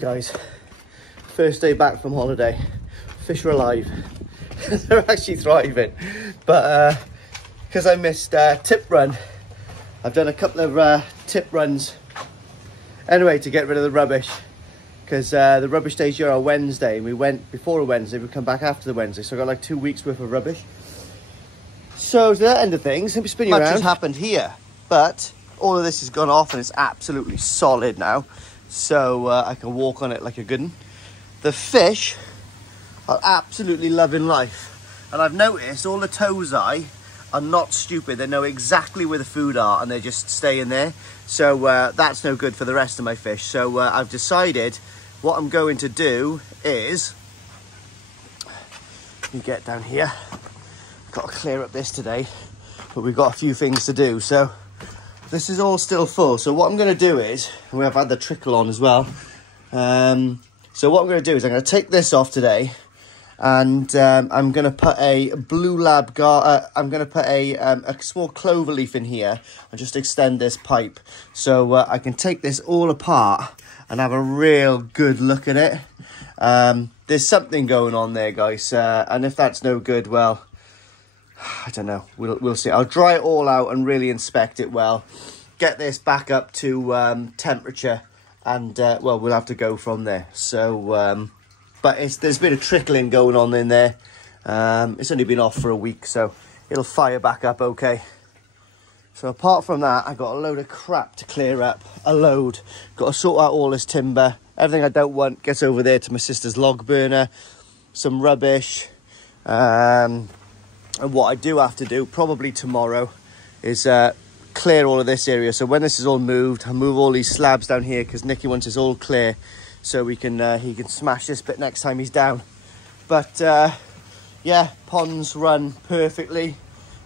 Guys, first day back from holiday. Fish are alive. They're actually thriving, but because I missed tip run, I've done a couple of tip runs anyway to get rid of the rubbish, because the rubbish days here are Wednesday, and we went before a Wednesday, we come back after the Wednesday, so I got like 2 weeks worth of rubbish. So to that end of things, let me spin you around. Much has happened here, but all of this has gone off and it's absolutely solid now. So I can walk on it like a good one. The fish are absolutely loving life. And I've noticed all the tozai are not stupid. They know exactly where the food are and they just stay in there. So that's no good for the rest of my fish. So I've decided what I'm going to do is, you get down here. Got to clear up this today, but we've got a few things to do. So this is all still full. So what I'm going to do is, and we have had the trickle on as well. So what I'm going to do is I'm going to take this off today, and I'm going to put a Blue Lab I'm going to put a small clover leaf in here and just extend this pipe, so I can take this all apart and have a real good look at it. There's something going on there, guys, and if that's no good, well, I don't know. We'll see. I'll dry it all out and really inspect it well. Get this back up to temperature, and well, we'll have to go from there. So, but there's been a trickling going on in there. It's only been off for a week, so it'll fire back up okay. So apart from that, I got a load of crap to clear up. A load. Got to sort out all this timber. Everything I don't want gets over there to my sister's log burner. Some rubbish. And what I do have to do, probably tomorrow, is clear all of this area. So when this is all moved, I'll move all these slabs down here, because Nicky wants it all clear, so we can he can smash this bit next time he's down. But yeah, ponds run perfectly.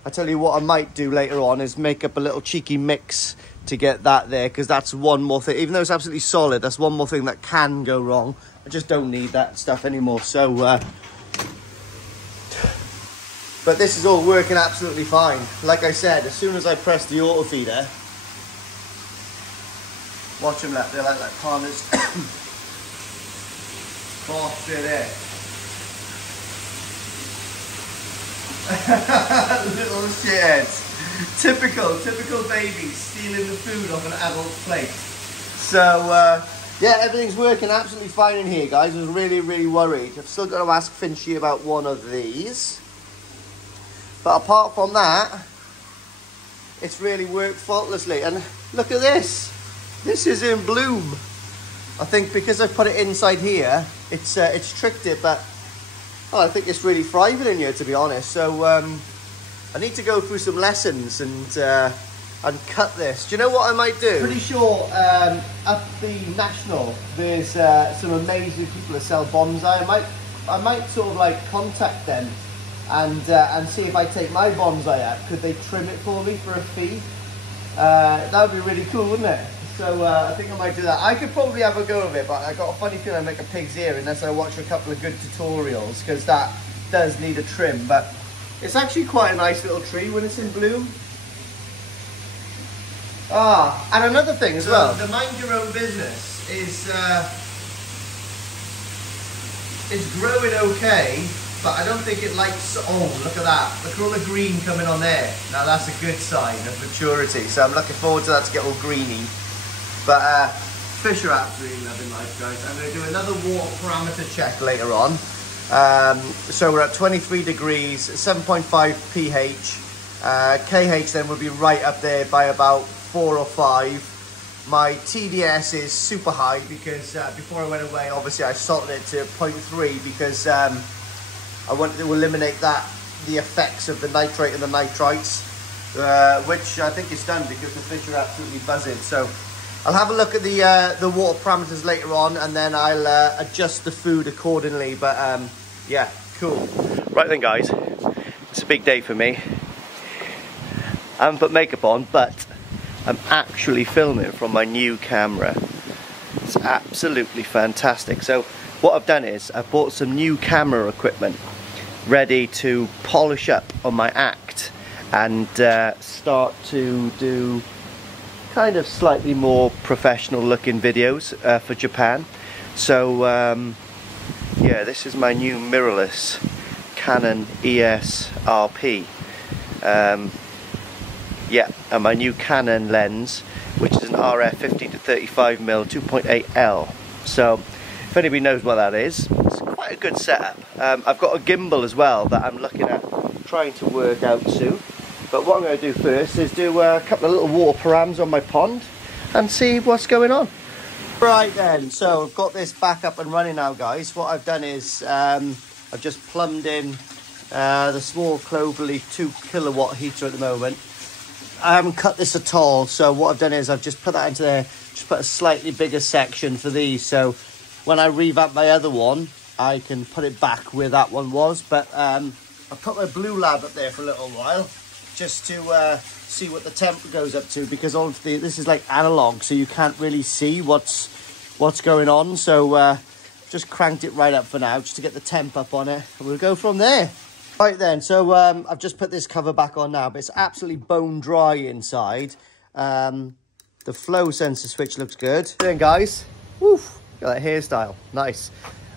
I tell you what I might do later on is make up a little cheeky mix to get that there, because that's one more thing. Even though it's absolutely solid, that's one more thing that can go wrong. I just don't need that stuff anymore. So but this is all working absolutely fine. Like I said, as soon as I press the auto feeder, watch them, they're like partners. Oh, straight there. Little shitheads. Typical babies stealing the food off an adult's plate. So, yeah, everything's working absolutely fine in here, guys. I was really worried. I've still got to ask Finchy about one of these. But apart from that, it's really worked faultlessly. And look at this. This is in bloom. I think because I put it inside here, it's tricked it. But oh, I think it's really thriving in here, to be honest. So I need to go through some lessons and cut this. Do you know what I might do? Pretty sure at the National, there's some amazing people that sell bonsai. I might sort of like contact them and see if I take my bonsai out, could they trim it for me for a fee? That would be really cool, wouldn't it? So I think I might do that. I could probably have a go of it, but I got a funny feeling I'd make a pig's ear unless I watch a couple of good tutorials, because that does need a trim. But it's actually quite a nice little tree when it's in bloom. Ah, and another thing as well. The mind your own business is growing okay. But I don't think it likes, oh, look at that. Look at all the green coming on there. Now that's a good sign of maturity. So I'm looking forward to that to get all greeny. But fish are absolutely loving life, guys. I'm going to do another water parameter check later on. So we're at 23 degrees, 7.5 pH. KH then will be right up there by about 4 or 5. My TDS is super high because before I went away, obviously I salted it to 0.3 because I wanted to eliminate the effects of the nitrate and the nitrites, which I think is done because the fish are absolutely buzzing. So I'll have a look at the water parameters later on, and then I'll adjust the food accordingly. But yeah, cool. Right then, guys, it's a big day for me. I haven't put makeup on, but I'm actually filming from my new camera. It's absolutely fantastic. So what I've done is I've bought some new camera equipment ready to polish up on my act and start to do kind of slightly more professional looking videos for Japan. So yeah, this is my new mirrorless Canon EOS RP. Yeah, and my new Canon lens, which is an RF 50 to 35mm 2.8L. So if anybody knows what that is, it's quite a good setup. I've got a gimbal as well that I'm looking at trying to work out soon. But what I'm going to do first is do a couple of little water params on my pond and see what's going on. Right then, so I've got this back up and running now, guys. What I've done is I've just plumbed in the small Cloverleaf 2 kilowatt heater at the moment. I haven't cut this at all, so what I've done is I've just put that into there, just put a slightly bigger section for these, so when I revamp my other one, I can put it back where that one was. But I put my Blue Lab up there for a little while, just to see what the temp goes up to, because obviously this is like analog, so you can't really see what's going on. So just cranked it right up for now, just to get the temp up on it, and we'll go from there. Right then, so I've just put this cover back on now, but it's absolutely bone dry inside. The flow sensor switch looks good. Then guys, woof, got that hairstyle, nice.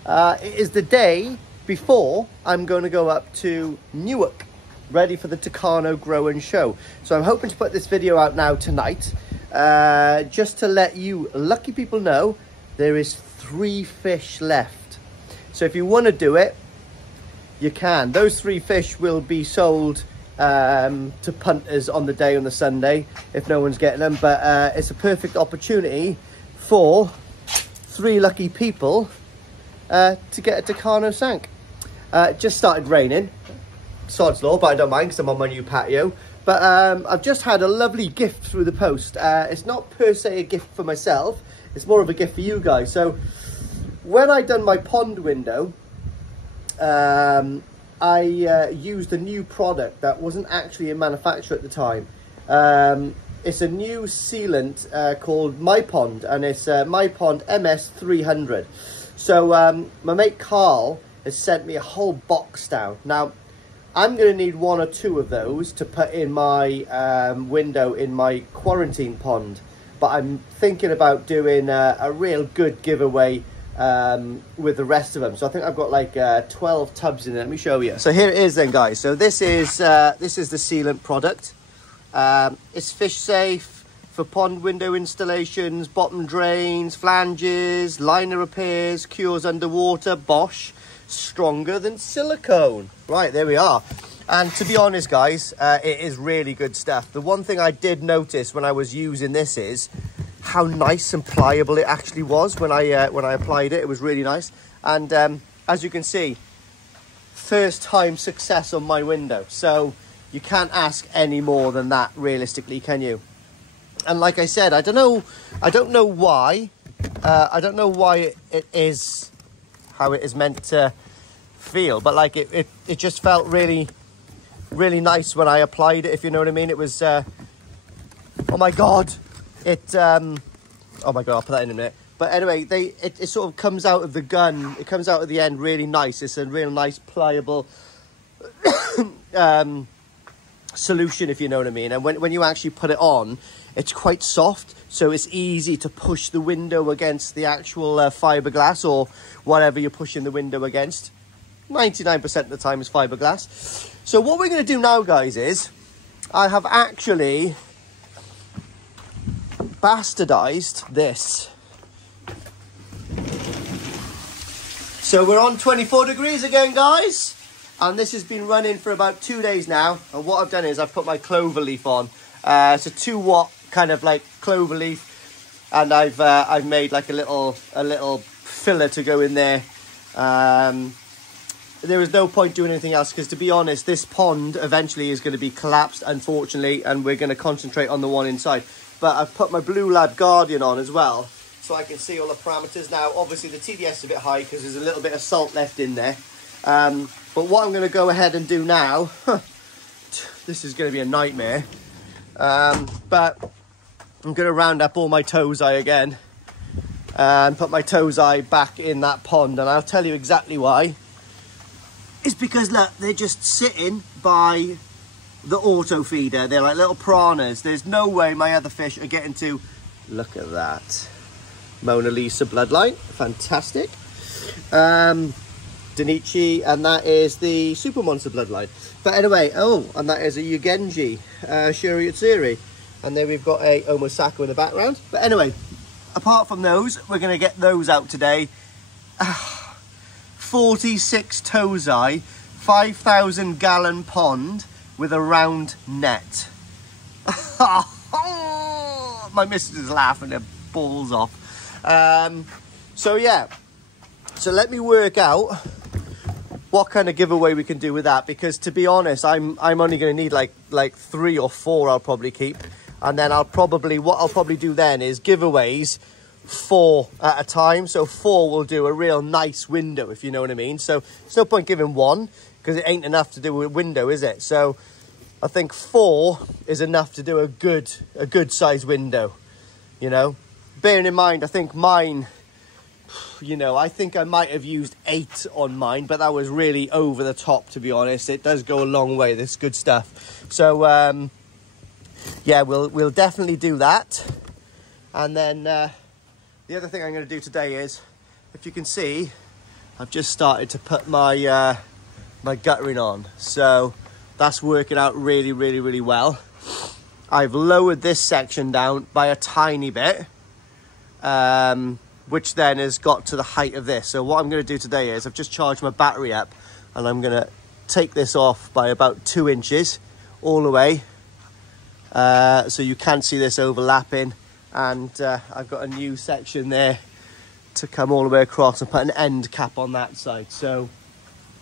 It is the day before I'm going to go up to Newark, ready for the Tucano Grow and Show. So I'm hoping to put this video out now tonight, just to let you lucky people know there is 3 fish left. So if you want to do it, you can. Those 3 fish will be sold to punters on the day, on the Sunday, if no one's getting them. But it's a perfect opportunity for 3 lucky people to get a Tucano Sank. It just started raining, sod's law, but I don't mind because I'm on my new patio. But I've just had a lovely gift through the post. It's not per se a gift for myself, it's more of a gift for you guys. So when I done my pond window, I used a new product that wasn't actually in manufacture at the time. It's a new sealant called MyPond, and it's MyPond MS300. So my mate Carl has sent me a whole box down. Now I'm going to need 1 or 2 of those to put in my window in my quarantine pond, but I'm thinking about doing a real good giveaway with the rest of them. So I think I've got like 12 tubs in there. Let me show you. So here it is then, guys. So this is the sealant product. It's fish safe for pond window installations, bottom drains, flanges, liner repairs, cures underwater. Bosch, stronger than silicone. Right, there we are. And to be honest, guys, it is really good stuff. The one thing I did notice when I was using this is how nice and pliable it actually was when I applied it. It was really nice. And as you can see, first time success on my window. So you can't ask any more than that, realistically, can you? And like I said, I don't know why. I don't know why it is how it is meant to feel, but like it just felt really, really nice when I applied it, if you know what I mean. It was oh my god, oh my god, I'll put that in a minute. But anyway, it sort of comes out of the gun, it comes out at the end really nice. It's a real nice pliable solution, if you know what I mean. And when you actually put it on, it's quite soft, so it's easy to push the window against the actual fiberglass or whatever you're pushing the window against. 99% of the time is fiberglass. So what we're going to do now, guys, is I have actually bastardized this. So we're on 24 degrees again, guys, and this has been running for about 2 days now. And what I've done is I've put my Cloverleaf on. It's a 2 watt kind of like Cloverleaf, and I've made like a little filler to go in there. There was no point doing anything else, because to be honest, this pond eventually is going to be collapsed, unfortunately, and we're going to concentrate on the one inside. But I've put my Blue Lab Guardian on as well, so I can see all the parameters. Now, obviously, the TDS is a bit high because there's a little bit of salt left in there. But what I'm going to go ahead and do now, this is going to be a nightmare, but I'm going to round up all my tozai again and put my tozai back in that pond, and I'll tell you exactly why. It's because, look, they're just sitting by the auto feeder. They're like little piranhas. There's no way my other fish are getting to... Look at that. Mona Lisa bloodline, fantastic. Danichi, and that is the Super Monster bloodline. But anyway, oh, and that is a Yugenji Shiryu, and then we've got a Omosako in the background. But anyway, apart from those, we're going to get those out today. 46 Tozai, 5,000 gallon pond with a round net. My missus is laughing her balls off. So yeah, so let me work out what kind of giveaway we can do with that, because to be honest, I'm only going to need like 3 or 4 I'll probably keep, and then what I'll probably do then is giveaways 4 at a time. So 4 will do a real nice window, if you know what I mean. So there's no point giving 1 because it ain't enough to do a window, is it? So I think 4 is enough to do a good size window, you know. Bearing in mind, I think mine, you know, I think I might have used 8 on mine, but that was really over the top, to be honest. It does go a long way, this good stuff. So yeah, we'll definitely do that. And then the other thing I'm going to do today is, if you can see, I've just started to put my my guttering on. So that's working out really, really, really well. I've lowered this section down by a tiny bit, which then has got to the height of this. So what I'm going to do today is I've just charged my battery up, and I'm going to take this off by about 2 inches all the way. So you can see this overlapping, and I've got a new section there to come all the way across and put an end cap on that side. So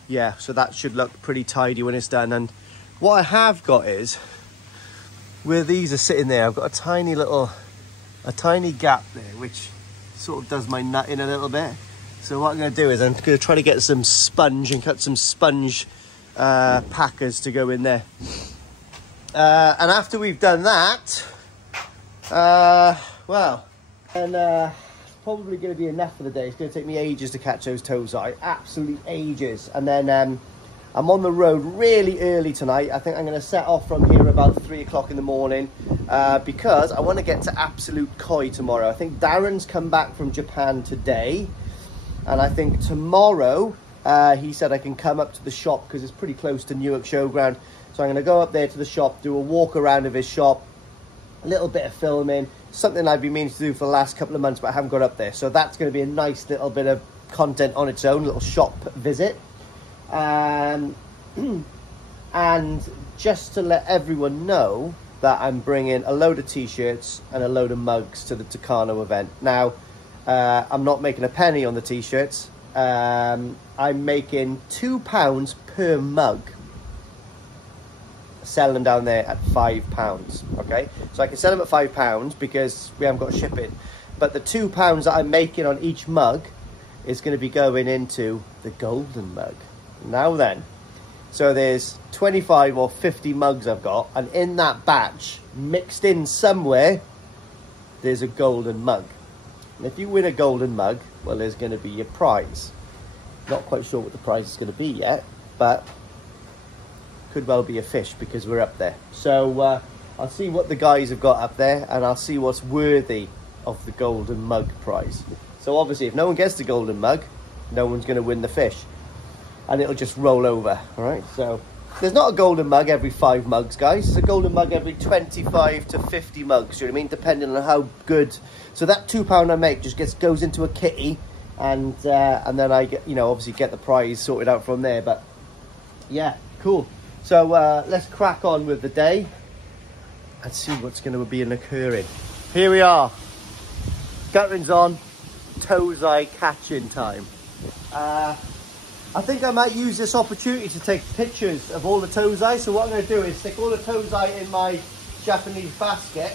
yeah, so that should look pretty tidy when it's done. And what I have got is, where these are sitting there, I've got a tiny gap there, which sort of does my nut in a little bit. So what I'm going to do is I'm going to try to get some sponge and cut some sponge packers to go in there. And after we've done that, well, and it's probably going to be enough for the day. It's going to take me ages to catch those Tozai, absolute ages. And then I'm on the road really early tonight. I think I'm going to set off from here about 3 o'clock in the morning, because I want to get to Absolute Koi tomorrow. I think Darren's come back from Japan today, and I think tomorrow he said I can come up to the shop because it's pretty close to Newark Showground. So I'm going to go up there to the shop, do a walk around of his shop, a little bit of filming, something I've been meaning to do for the last couple of months, but I haven't got up there. So that's going to be a nice little bit of content on its own, little shop visit. And just to let everyone know that I'm bringing a load of t-shirts and a load of mugs to the Tucano event. Now, I'm not making a penny on the t-shirts. I'm making £2 per mug, selling them down there at £5. Okay, so I can sell them at £5 because we haven't got shipping, but the £2 that I'm making on each mug is going to be going into the golden mug. Now then, so there's 25 or 50 mugs I've got, and in that batch, mixed in somewhere, there's a golden mug. And if you win a golden mug, well, there's going to be your prize. Not quite sure what the prize is going to be yet, but could well be a fish because we're up there. So I'll see what the guys have got up there, and I'll see what's worthy of the golden mug prize. So obviously, if no one gets the golden mug, no one's going to win the fish, and it'll just roll over. All right, so there's not a golden mug every 5 mugs, guys. It's a golden mug every 25 to 50 mugs. You know what I mean? Depending on how good. So that £2 I make just goes into a kitty, and then I get, you know, obviously get the prize sorted out from there. But yeah, cool. So let's crack on with the day and see what's going to be occurring. Here we are. Guttering's on. Tozai catching time. I think I might use this opportunity to take pictures of all the Tozai. So what I'm going to do is stick all the Tozai in my Japanese basket.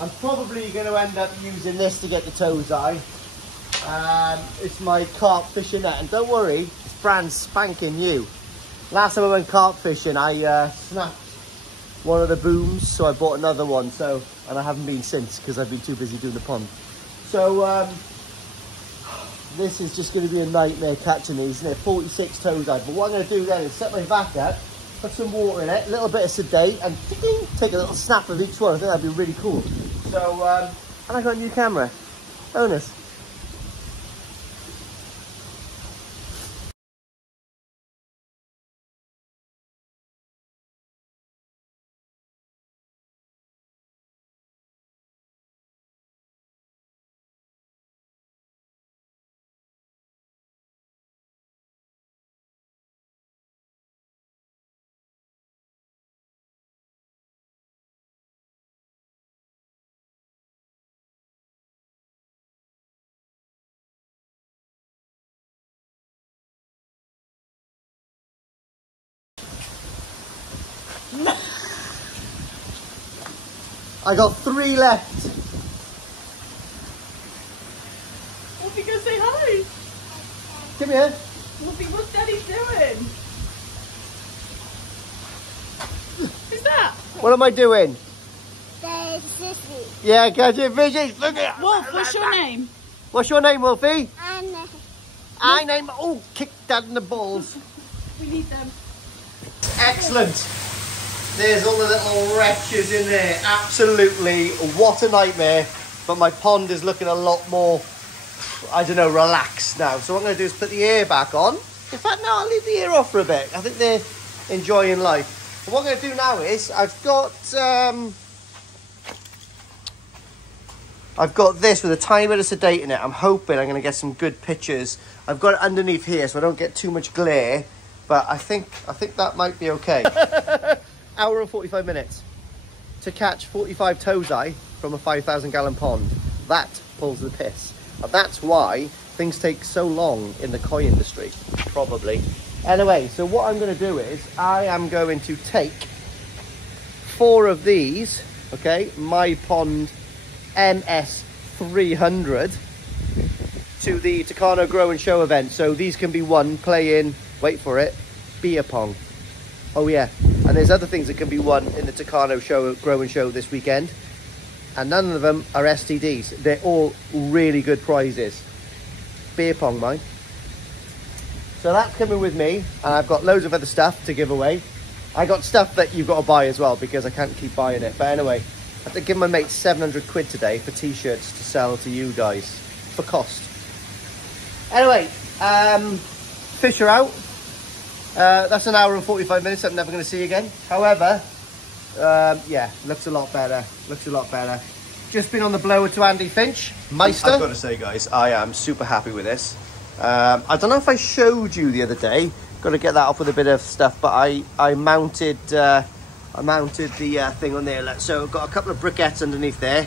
I'm probably going to end up using this to get the Tozai. It's my carp fishing net, and don't worry, it's brand spanking new. Last time I went carp fishing, I snapped one of the booms, so I bought another one. So, and I haven't been since because I've been too busy doing the pond. So this is just going to be a nightmare catching these, isn't it? 46 Tozai. But what I'm going to do then is set my back up, put some water in it, a little bit of sedate, and take a little snap of each one. I think that'd be really cool. So, and I got a new camera. Bonus. I got 3 left. Wolfie, go say hi. Come here. Wolfie, what's Daddy doing? Who's that? What am I doing? There's Sissy. Yeah, catch it, fishes. Look at Wolf, what's your name? What's your name, Wolfie? And I name. Oh, kick Dad in the balls. We need them. Excellent. There's all the little wretches in there. Absolutely, what a nightmare. But my pond is looking a lot more, I don't know, relaxed now. So what I'm going to do is put the air back on. In fact, no, I'll leave the air off for a bit. I think they're enjoying life. But what I'm going to do now is I've got this with a tiny bit of sedate in it. I'm hoping I'm going to get some good pictures. I've got it underneath here so I don't get too much glare. But I think that might be okay. Hour and 45 minutes to catch 45 tozai from a 5,000 gallon pond. That pulls the piss. And that's why things take so long in the koi industry, probably. Anyway, so what I'm going to do is I am going to take 4 of these, okay, My Pond MS300 to the Tucano Grow and Show event. So these can be won playing, wait for it, beer pong. Oh yeah, and there's other things that can be won in the Tucano Grow and Show this weekend. And none of them are STDs. They're all really good prizes. Beer pong, mine. So that's coming with me. And I've got loads of other stuff to give away. I got stuff that you've got to buy as well because I can't keep buying it. But anyway, I have to give my mate 700 quid today for t-shirts to sell to you guys for cost. Anyway, fish are out. That's an hour and 45 minutes I'm never going to see again. However, yeah, looks a lot better. Looks a lot better. Just been on the blower to Andy Finch, Meister. I've got to say, guys, I am super happy with this. I don't know if I showed you the other day. Got to get that off with a bit of stuff, but I mounted the thing on there. So I've got a couple of briquettes underneath there,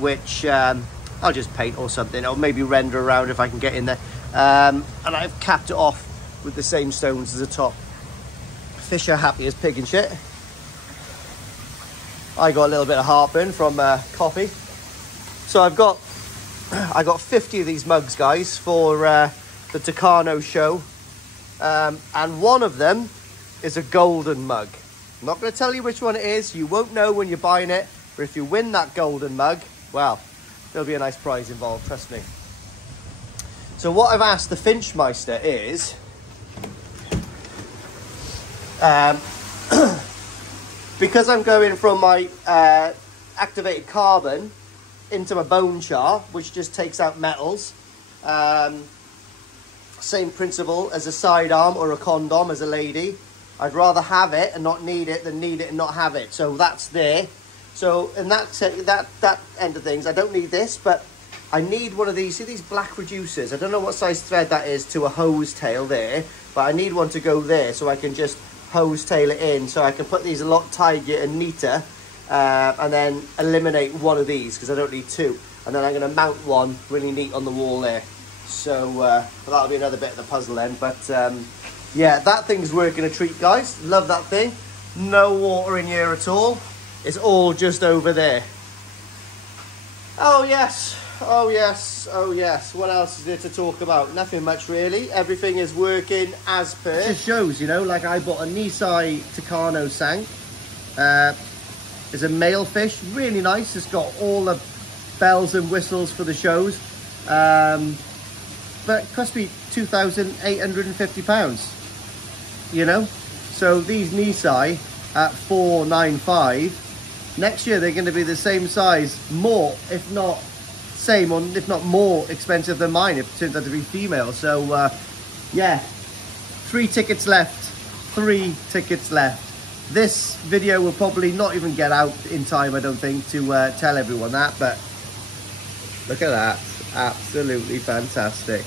which I'll just paint or something, or maybe render around if I can get in there. And I've capped it off with the same stones as the top. Fish are happy as pig and shit. I got a little bit of heartburn from coffee. So I got 50 of these mugs, guys, for the Tucano show. And one of them is a golden mug. I'm not going to tell you which one it is. You won't know when you're buying it. But if you win that golden mug, well, there'll be a nice prize involved, trust me. So what I've asked the Finchmeister is, because I'm going from my activated carbon into my bone char, which just takes out metals, same principle as a sidearm or a condom as a lady. I'd rather have it and not need it than need it and not have it. So that's there. So in that end of things, I don't need this, but I need one of these. See these black reducers? I don't know what size thread that is to a hose tail there, but I need one to go there so I can just hose tail it in, so I can put these a lot tighter and neater, and then eliminate one of these because I don't need 2. And then I'm going to mount one really neat on the wall there. So that'll be another bit of the puzzle then. But yeah, that thing's working a treat, guys. Love that thing. No water in here at all. It's all just over there. Oh yes, oh yes, oh yes. What else is there to talk about? Nothing much really. Everything is working as per. It just shows, you know, like I bought a Nisai Tucano Sank. It's a male fish, really nice. It's got all the bells and whistles for the shows. But it cost me £2,850, you know? So these Nisai at $495, next year they're going to be the same size, more, if not same, or if not more expensive than mine if it turns out to be female. So yeah, 3 tickets left. 3 tickets left. This video will probably not even get out in time, I don't think, to tell everyone that, but look at that. Absolutely fantastic.